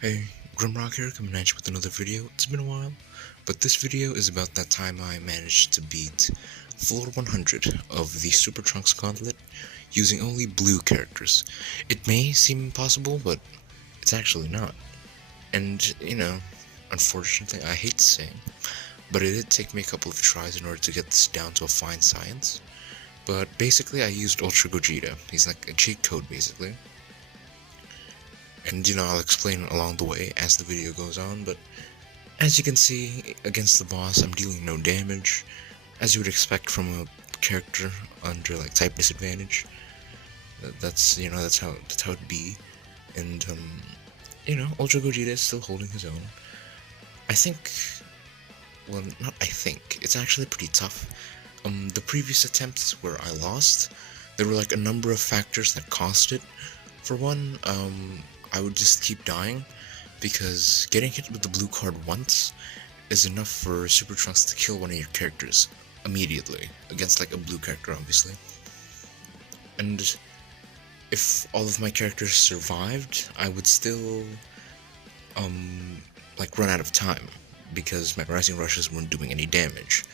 Hey, Grimrock here, coming at you with another video. It's been a while, but this video is about that time I managed to beat floor 100 of the Super Trunks Gauntlet using only blue characters. It may seem impossible, but it's actually not. And, unfortunately, I hate saying, but it did take me a couple of tries in order to get this down to a fine science. But basically, I used Ultra Gogeta. He's like a cheat code, basically. And, I'll explain along the way as the video goes on, but as you can see, against the boss, I'm dealing no damage, as you would expect from a character under like type disadvantage. That's how it be, and Ultra Gogeta is still holding his own. I think, well, not I think, it's actually pretty tough. The previous attempts where I lost, there were like a number of factors that caused it. For one, I would just keep dying, because getting hit with the blue card once is enough for Super Trunks to kill one of your characters immediately, against like a blue character obviously. And if all of my characters survived, I would still like run out of time, because my Rising Rushes weren't doing any damage.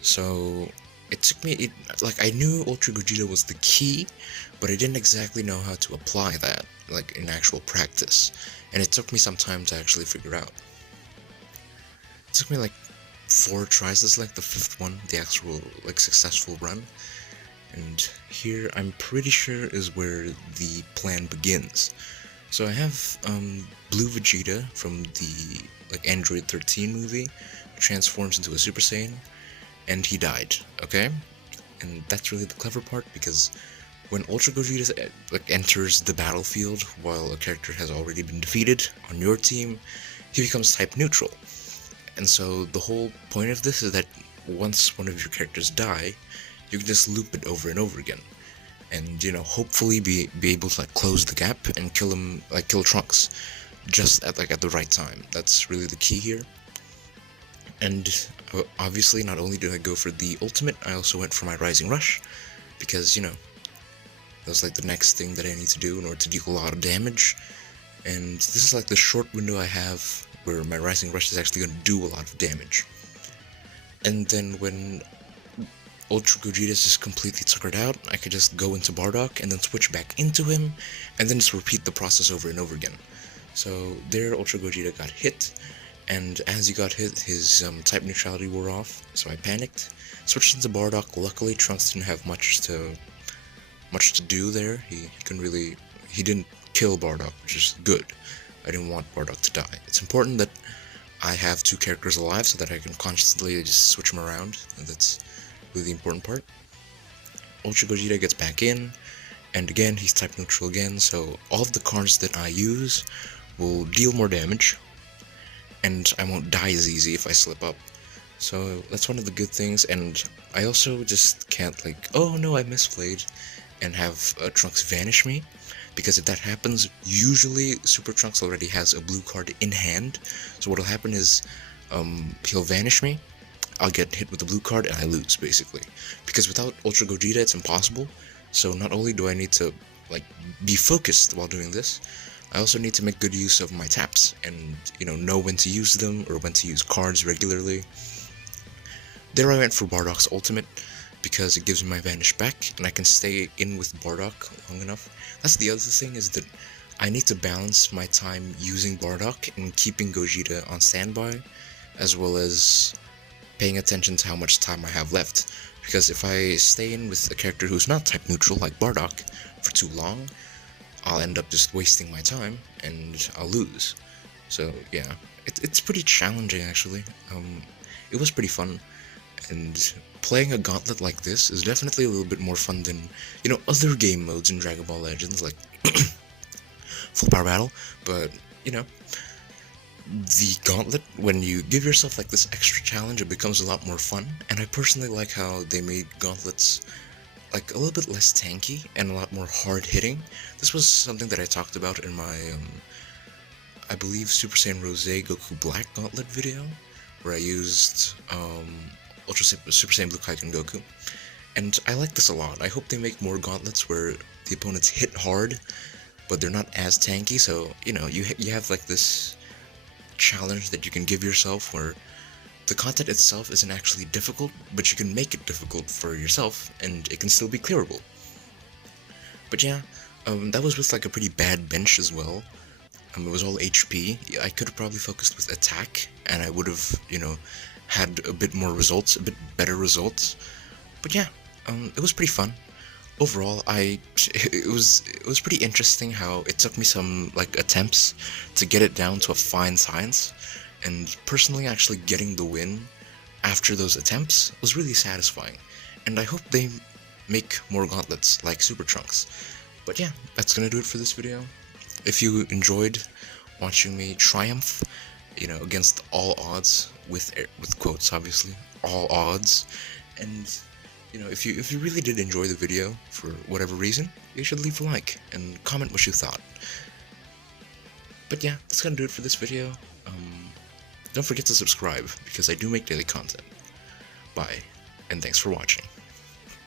So it took me, like I knew Ultra Gogeta was the key, but I didn't exactly know how to apply that, like in actual practice, and it took me some time to actually figure out. It took me like 4 tries, this is like the 5th one, the actual like successful run, and here I'm pretty sure is where the plan begins. So I have Blue Vegeta from the like Android 13 movie, transforms into a Super Saiyan, and he died, okay? And that's really the clever part, because when Ultra Gogeta like enters the battlefield while a character has already been defeated on your team, he becomes type neutral. And so the whole point of this is that once one of your characters die, you can just loop it over and over again, and hopefully be able to like close the gap and kill him, like kill Trunks, just at the right time. That's really the key here. And obviously, not only did I go for the ultimate, I also went for my Rising Rush, because, that was like the next thing that I need to do in order to deal a lot of damage. And this is like the short window I have where my Rising Rush is actually going to do a lot of damage. And then when Ultra Gogeta is just completely tuckered out, I could just go into Bardock and then switch back into him, and then just repeat the process over and over again. So there, Ultra Gogeta got hit, and as he got hit, his type neutrality wore off, so I panicked, switched into Bardock. Luckily, Trunks didn't have much to do there. He didn't kill Bardock, which is good. I didn't want Bardock to die. It's important that I have 2 characters alive so that I can constantly just switch them around, and that's really the important part. Ultra Gogeta gets back in, and again, he's type neutral again, so all of the cards that I use will deal more damage, and I won't die as easy if I slip up. So that's one of the good things, and I also just can't like, oh no, I misplayed, and have Trunks vanish me, because if that happens, usually Super Trunks already has a blue card in hand, so what'll happen is, he'll vanish me, I'll get hit with the blue card, and I lose, basically. Because without Ultra Gogeta, it's impossible, so not only do I need to, like, be focused while doing this, I also need to make good use of my taps, and, know when to use them, or when to use cards regularly. There I went for Bardock's ultimate, because it gives me my vanish back, and I can stay in with Bardock long enough. That's the other thing, is that I need to balance my time using Bardock and keeping Gogeta on standby, as well as paying attention to how much time I have left, because if I stay in with a character who's not type neutral, like Bardock, for too long, I'll end up just wasting my time, and I'll lose. So yeah, it's pretty challenging actually. It was pretty fun, and playing a gauntlet like this is definitely a little bit more fun than, other game modes in Dragon Ball Legends, like Full Power Battle, but, the gauntlet, when you give yourself like this extra challenge, it becomes a lot more fun, and I personally like how they made gauntlets like a little bit less tanky and a lot more hard hitting. This was something that I talked about in my, I believe Super Saiyan Rose Goku Black Gauntlet video, where I used, Super Saiyan Blue Kaioken Goku, and I like this a lot. I hope they make more gauntlets where the opponents hit hard, but they're not as tanky. So you know, you have like this challenge that you can give yourself where the content itself isn't actually difficult, but you can make it difficult for yourself, and it can still be clearable. But yeah, that was with like a pretty bad bench as well. It was all HP. I could have probably focused with attack, and I would have, you know, had a bit more results, a bit better results. But yeah, it was pretty fun. Overall, it was pretty interesting how it took me some like attempts to get it down to a fine science, and personally actually getting the win after those attempts was really satisfying. And I hope they make more gauntlets like Super Trunks. But yeah, that's gonna do it for this video. If you enjoyed watching me triumph, you know, against all odds, with quotes obviously, all odds, and you know, if you really did enjoy the video for whatever reason, you should leave a like and comment what you thought. But yeah, that's gonna do it for this video. Don't forget to subscribe because I do make daily content. Bye, and thanks for watching.